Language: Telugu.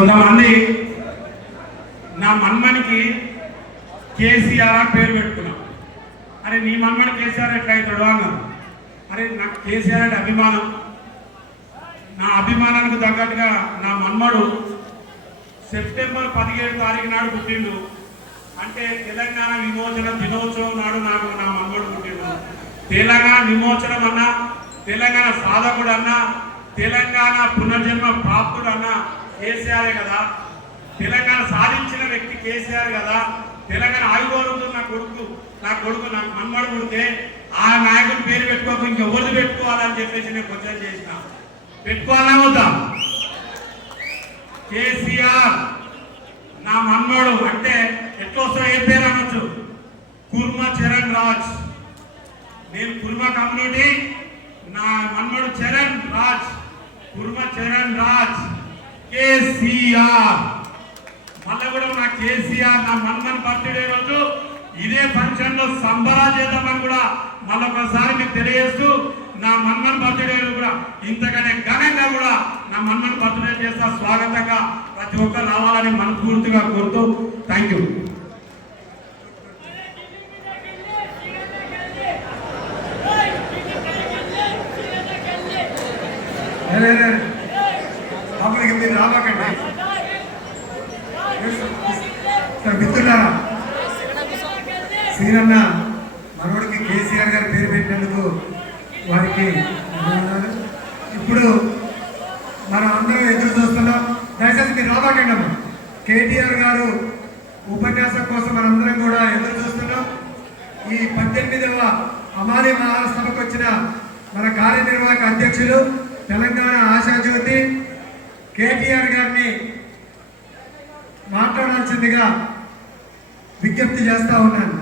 కొంతమంది నా మన్మనికి కేసీఆర్ అని పేరు పెట్టుకున్నాం. అరే నీ మన్మని కేసీఆర్ ఎట్లా అవుతాడు అన్నారు. అరే నాకు కేసీఆర్ అంటే అభిమానం. నా అభిమానానికి తగ్గట్టుగా నా మన్మడు సెప్టెంబర్ 17 తారీఖు నాడు పుట్టిండు. అంటే తెలంగాణ విమోచన దినోత్సవం నాడు నాకు నా మన్మడు పుట్టిండు. తెలంగాణ విమోచనం అన్నా, తెలంగాణ సాధకుడు అన్నా, తెలంగాణ పునర్జన్మ ప్రాప్తుడు అన్నా కేసీఆరే కదా. తెలంగాణ సాధించిన వ్యక్తి కేసీఆర్ కదా. తెలంగాణ ఆయుధోరంతో నా కొడుకు నా మన్మడు పుడితే ఆ నాయకుడు పేరు పెట్టుకోక ఇంకెవరిది పెట్టుకోవాలని చెప్పేసి నేను క్వశ్చన్ చేసిన. పెట్టుకోవాలా వద్దా? కేసీఆర్ నా మన్మడు అంటే ఎట్లా వస్తా ఏ పేరు అనొచ్చు? కుర్మ చరణ్ రాజ్. నేను కుర్మ కమ్యూనిటీ, నా మన్మడు చరణ్ రాజ్, కుర్మ చరణ్ రాజ్ కేసీఆర్. మళ్ళీ కూడా నా కేసీఆర్ నా మన్మన్ బర్త్డే రోజు ఇదే ఫంక్షన్ లో సంబరా చేద్దామని కూడా మళ్ళొకసారి మీకు తెలియజేస్తూ, నా మన్మన్ బర్త్డే కూడా ఇంతకనే ఘనంగా కూడా నా మన్మన్ బర్త్డే చేస్తా. స్వాగతంగా ప్రతి ఒక్కరు రావాలని మనస్ఫూర్తిగా కోరుతూ థ్యాంక్ యూ. అప్పటికి మీరు రావకండి మిత్రులారా. సీనన్న మనోడికి కేసీఆర్ గారి పేరు పెట్టినందుకు వారికి ఇప్పుడు మనం అందరం ఎదురు చూస్తున్నాం. దయచేసి మీరు రావకండి అమ్మ. కేటీఆర్ గారు ఉపన్యాసం కోసం మనందరం కూడా ఎదురు చూస్తున్నాం. ఈ 18వ అమాలి మహాసభకు వచ్చిన మన కార్యనిర్వాహక అధ్యక్షులు తెలంగాణ ఆశాజ్యోతి కేటీఆర్ గారిని మాట్లాడాల్సిందిగా విజ్ఞప్తి చేస్తా ఉన్నాను.